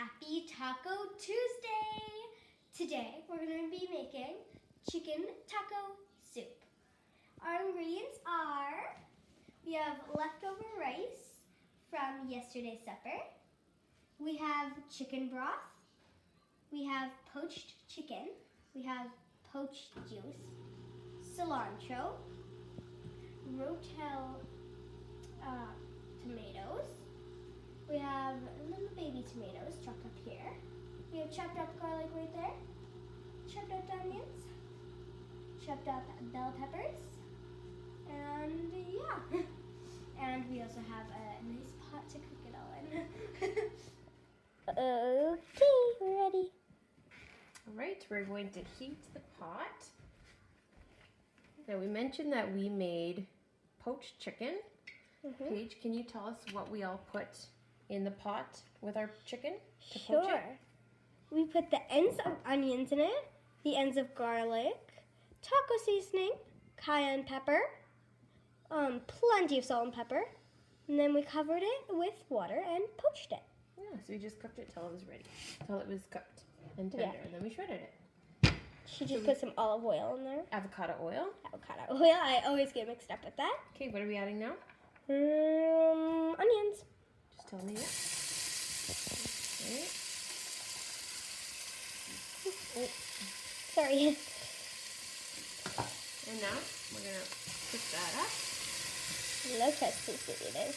Happy Taco Tuesday! Today we're going to be making chicken taco soup. Our ingredients are, we have leftover rice from yesterday's supper. We have chicken broth. We have poached chicken. We have poached juice, cilantro, rotel tomatoes. We have little baby tomatoes chopped up here. We have chopped up garlic right there, chopped up onions, chopped up bell peppers, and yeah. And we also have a nice pot to cook it all in. Okay, we're ready. All right, we're going to heat the pot. Now we mentioned that we made poached chicken. Paige, can you tell us what we all put in the pot with our chicken to poach it? We put the ends of onions in it, the ends of garlic, taco seasoning, cayenne pepper, plenty of salt and pepper, and then we covered it with water and poached it. Yeah, so we just cooked it till it was ready, till it was cooked and tender, and then we shredded it. Should just put some olive oil in there. Avocado oil. Avocado oil. I always get mixed up with that. Okay, what are we adding now? Onions. Just tell me it. Okay. Oh. Sorry. And now we're gonna cook that up. Look how tasty it is.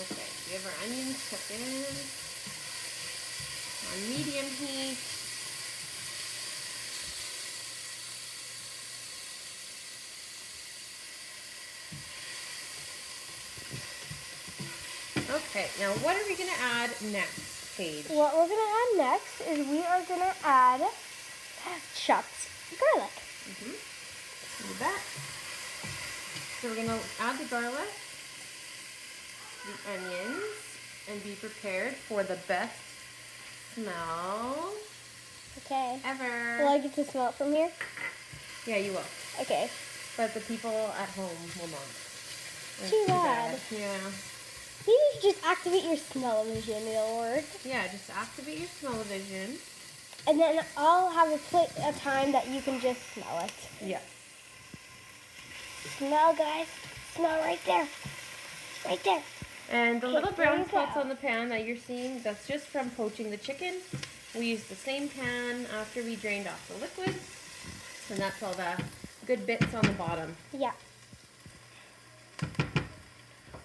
Okay, we have our onions cooking on medium heat. Okay, now what are we going to add next, Paige? What we're going to add next is we are going to add chopped garlic. Do that. So we're going to add the garlic, the onions, and be prepared for the best smell ever. Will I get to smell it from here? Yeah, you will. Okay. But the people at home will not. Too bad. Yeah. Maybe you should just activate your smell-o-vision, it'll work. Yeah, just activate your smell-o-vision. And then I'll have a time that you can just smell it. Yeah. Smell, guys. Smell right there. Right there. And the little brown spots on the pan that you're seeing, that's just from poaching the chicken. We used the same pan after we drained off the liquid. And that's all the good bits on the bottom. Yeah.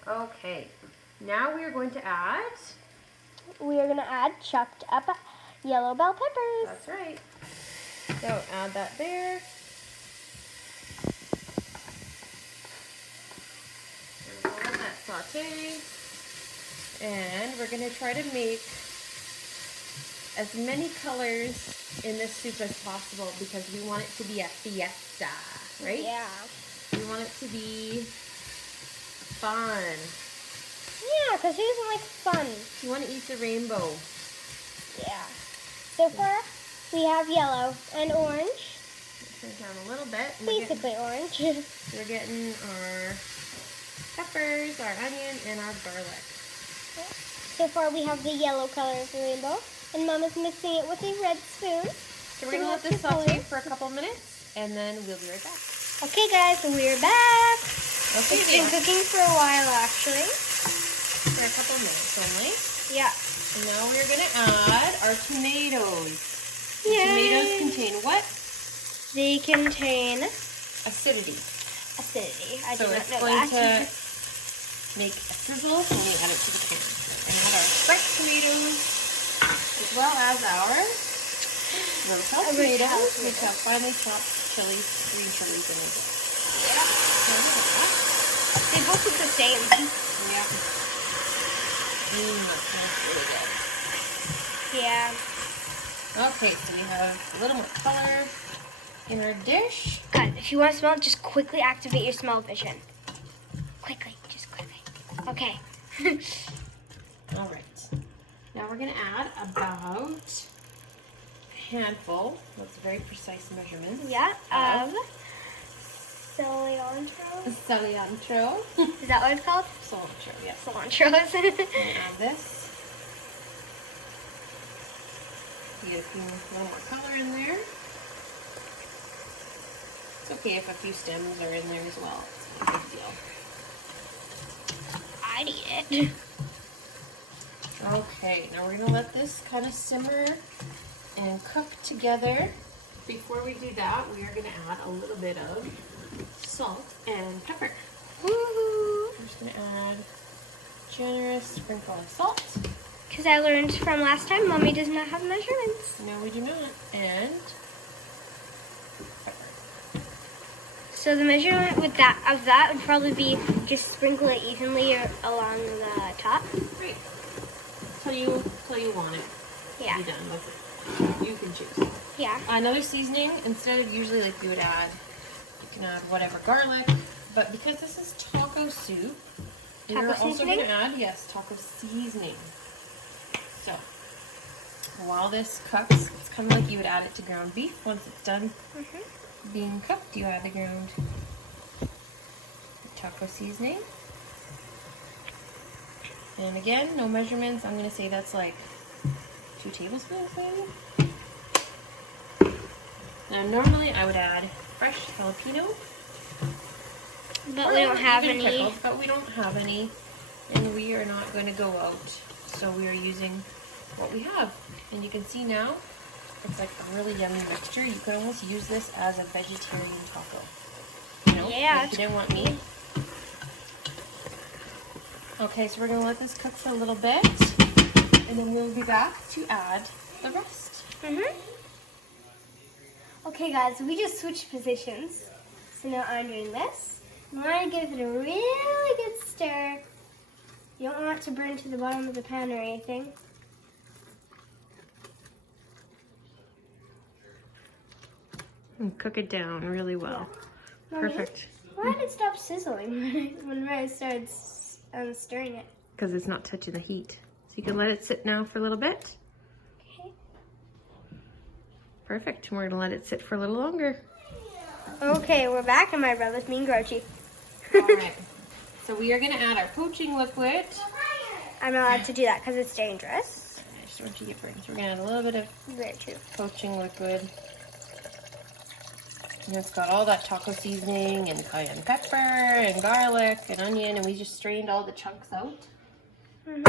Okay. Now we are going to add... We are going to add chopped up yellow bell peppers. That's right. So add that there. And we'll let that saute. And we're going to try to make as many colors in this soup as possible because we want it to be a fiesta, right? Yeah. We want it to be fun. Yeah, because who doesn't like fun? You want to eat the rainbow. Yeah. So far, we have yellow and orange. Turn it down a little bit. Basically orange. We're getting our peppers, our onion, and our garlic. So far, we have the yellow color of the rainbow, and Mama's mixing it with a red spoon. So we're going to let this saute for a couple minutes, and then we'll be right back. Okay, guys, we're back. Okay, It's been cooking for a while, actually. For a couple minutes only. Yeah. And now we're going to add our tomatoes. The Yay. tomatoes contain what? They contain Acidity. acidity. I So did not it's know going that. to make a sizzle when we add it to the pan. And add our fresh tomatoes, as well as our rotel tomatoes, which have finely chopped chilies, green chilies in it. Yeah. They both look the same. Yeah. That smells really good. Yeah. Okay, so we have a little more color in our dish. Guys, if you want to smell it, just quickly activate your smell vision. Quickly, just quickly. Okay. All right. Now we're going to add about a handful, that's a very precise measurement. Yeah, of cilantro. cilantro. Is that what it's called? Cilantro, yes. Cilantro. I'm gonna add this. Get a little more color in there. It's okay if a few stems are in there as well. It's not a big deal. I'd eat it. Okay, now we're gonna let this kind of simmer and cook together. Before we do that, we are gonna add a little bit of salt and pepper. Woohoo! I'm just gonna add a generous sprinkle of salt. Because I learned from last time, Mommy does not have measurements. No, we do not. And pepper. So the measurement with that would probably be just sprinkle it evenly along the top. Great. Till you want it. Yeah. Be done with it. You can choose. Yeah. Another seasoning, instead of usually like you would add, you can add whatever garlic, but because this is taco soup, we're also going to add, yes, taco seasoning. So, while this cooks, it's kind of like you would add it to ground beef. Once it's done being cooked, you add the ground taco seasoning. And again, no measurements. I'm going to say that's like 2 tablespoons maybe. Now normally I would add fresh jalapeno. But we don't have any. Pickled, but we don't have any. And we are not going to go out. So we are using what we have. And you can see now, it's like a really yummy mixture. You could almost use this as a vegetarian taco. You know, yeah. if you didn't want meat. Okay, so we're going to let this cook for a little bit. And then we'll be back to add the rest. Okay guys, we just switched positions. So now I'm doing this. You want to give it a really good stir. You don't want it to burn to the bottom of the pan or anything. And cook it down really well. Yeah. Perfect. Why did it stop sizzling when I started stirring it? Because it's not touching the heat. So you can let it sit now for a little bit. Okay. Perfect. And we're going to let it sit for a little longer. Okay, we're back and my brother's being grouchy. Alright. So we are going to add our poaching liquid. I'm not allowed to do that because it's dangerous. I just want you to get burnt. So we're going to add a little bit of There too. poaching liquid. And it's got all that taco seasoning and cayenne pepper and garlic and onion, and we just strained all the chunks out. And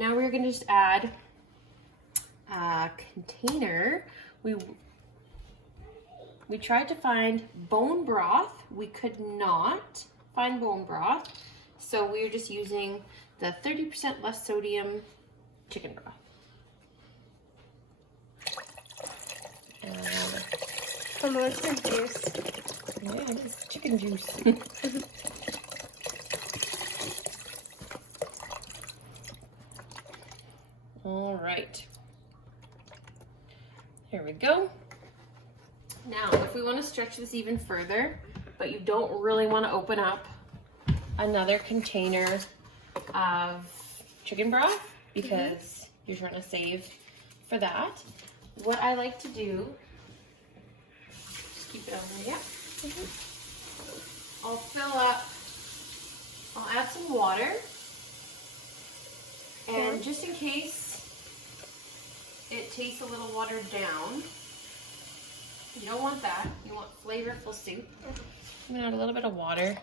now we're going to just add a container. We tried to find bone broth. We could not find bone broth, so we're just using the 30% less sodium chicken broth. And Almost some juice. yeah, it is chicken juice. All right. Here we go. Now, if we want to stretch this even further, but you don't really want to open up another container of chicken broth because you're trying to save for that, what I like to do, just keep it on there, yeah. I'll fill up, I'll add some water, and just in case it tastes a little watered down, you don't want that. You want flavorful soup. I'm gonna add a little bit of water.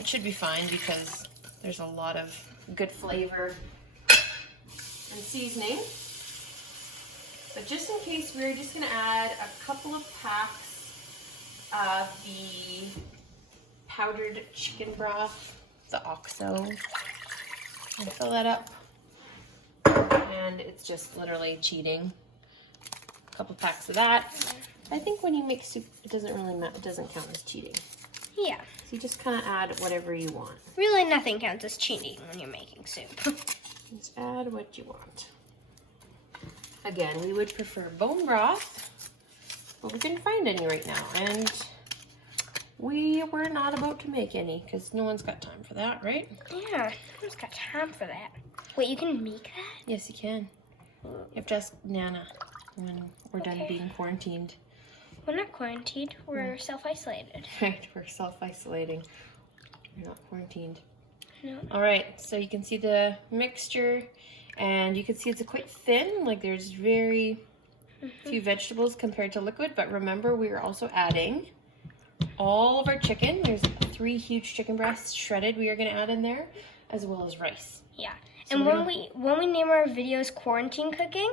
It should be fine because there's a lot of good flavor and seasoning. But just in case, we're just gonna add a couple of packs of the powdered chicken broth, the OXO, and fill that up. And it's just literally cheating. A couple packs of that. I think when you make soup, it doesn't really matter. It doesn't count as cheating. Yeah. So you just kind of add whatever you want. Really, nothing counts as cheating when you're making soup. Just add what you want. Again, we would prefer bone broth, but we couldn't find any right now, and we were not about to make any because no one's got time for that, right? Yeah, who's got time for that? Wait, you can make that? Yes, you can. You have to ask Nana when we're done being quarantined. We're not quarantined. We're self-isolated. Right, we're self-isolating. We're not quarantined. No. All right, so you can see the mixture, and you can see it's quite thin. Like there's very few vegetables compared to liquid, but remember we are also adding all of our chicken. There's 3 huge chicken breasts shredded we are going to add in there, as well as rice. Yeah. So And when we name our videos quarantine cooking,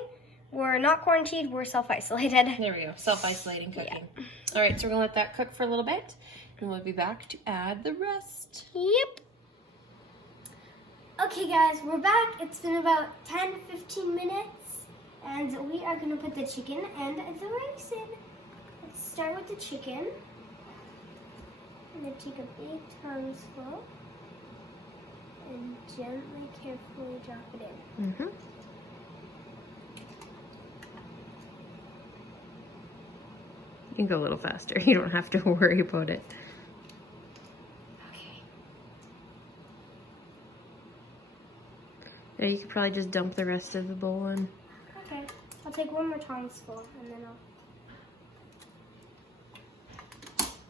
we're not quarantined, we're self-isolated. There we go, self-isolating cooking. Yeah. All right, so we're going to let that cook for a little bit, and we'll be back to add the rest. Yep. Okay guys, we're back. It's been about 10-15 minutes, and we are going to put the chicken and the rice in. Let's start with the chicken. I'm going to take a big tongueful and gently, carefully drop it in. Mm-hmm. You can go a little faster. You don't have to worry about it. Okay. Yeah, you could probably just dump the rest of the bowl in. Okay. I'll take one more tongueful and then I'll...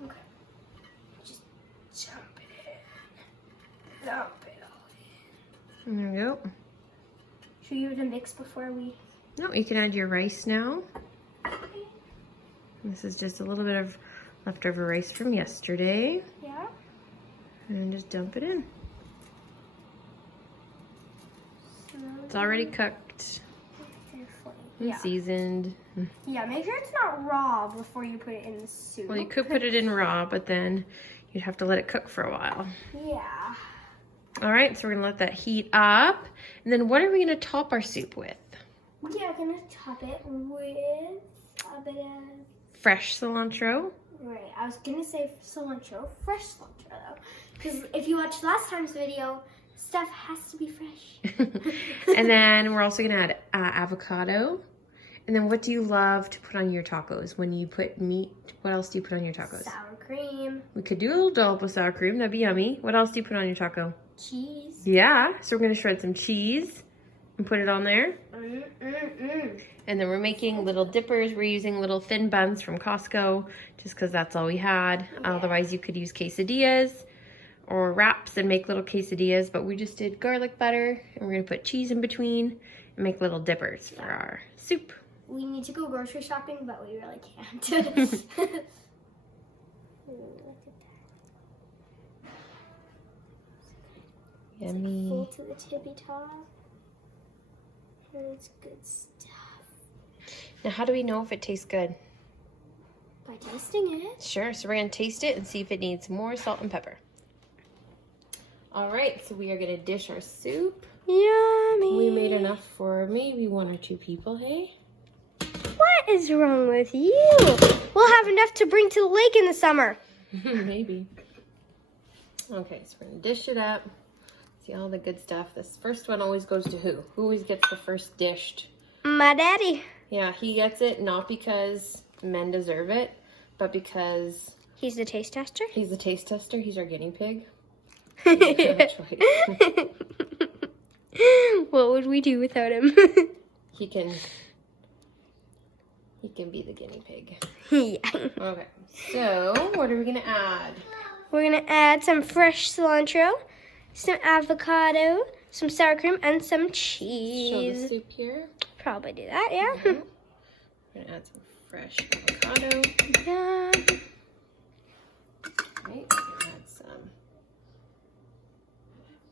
Okay. Just dump it in. Dump it all in. There we go. Should we give it a mix before we... No, you can add your rice now. This is just a little bit of leftover rice from yesterday. Yeah. And just dump it in. It's already cooked and seasoned. Yeah, make sure it's not raw before you put it in the soup. Well, you could put it in raw, but then you'd have to let it cook for a while. Yeah. All right, so we're gonna let that heat up. And then what are we gonna top our soup with? Yeah, I'm gonna top it with a bit of... Fresh cilantro. Right, I was gonna say cilantro, fresh cilantro though. Because if you watched last time's video, stuff has to be fresh. And then we're also gonna add avocado. And then what do you love to put on your tacos? When you put meat, what else do you put on your tacos? Sour cream. We could do a little dollop of sour cream, that'd be yummy. What else do you put on your taco? Cheese. Yeah, so we're gonna shred some cheese and put it on there. Mm-mm-mm. And then we're making little dippers. We're using little thin buns from Costco just because that's all we had. Yeah. Otherwise, you could use quesadillas or wraps and make little quesadillas. But we just did garlic butter, and we're going to put cheese in between and make little dippers for our soup. We need to go grocery shopping, but we really can't. Yummy. Full to the tippy top. And it's good stuff. Now, how do we know if it tastes good? By tasting it. Sure, so we're gonna taste it and see if it needs more salt and pepper. All right, so we are gonna dish our soup. Yummy. We made enough for maybe 1 or 2 people, hey? What is wrong with you? We'll have enough to bring to the lake in the summer. Maybe. Okay, so we're gonna dish it up. See all the good stuff. This first one always goes to who? Who always gets the first dished? My daddy. Yeah, he gets it not because men deserve it, but because... He's the taste tester? He's the taste tester. He's our guinea pig. That's right. What would we do without him? He can be the guinea pig. Yeah. Okay, so what are we gonna add? We're gonna add some fresh cilantro, some avocado, some sour cream, and some cheese. Show the soup here. Probably do that, yeah. Mm-hmm. We're gonna add some fresh avocado. Yeah. Right, add some.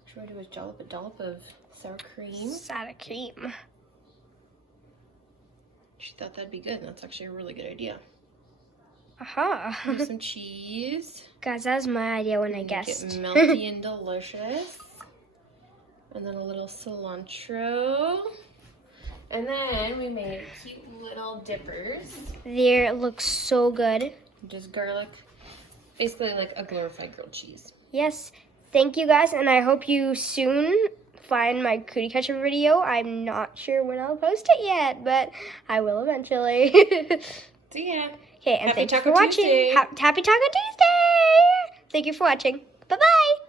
Should I do a dollop of sour cream? Sour cream. She thought that'd be good, and that's actually a really good idea. Aha. Some cheese. Guys, that was my idea when I guessed. Make it melty and delicious. And then a little cilantro. And then we made cute little dippers. There, looks so good. Just garlic. Basically like a glorified grilled cheese. Yes. Thank you guys, and I hope you soon find my cootie catcher video. I'm not sure when I'll post it yet, but I will eventually. See ya. Okay, and Happy thank you Taco for watching. Tuesday. Happy Taco Tuesday! Thank you for watching. Bye-bye.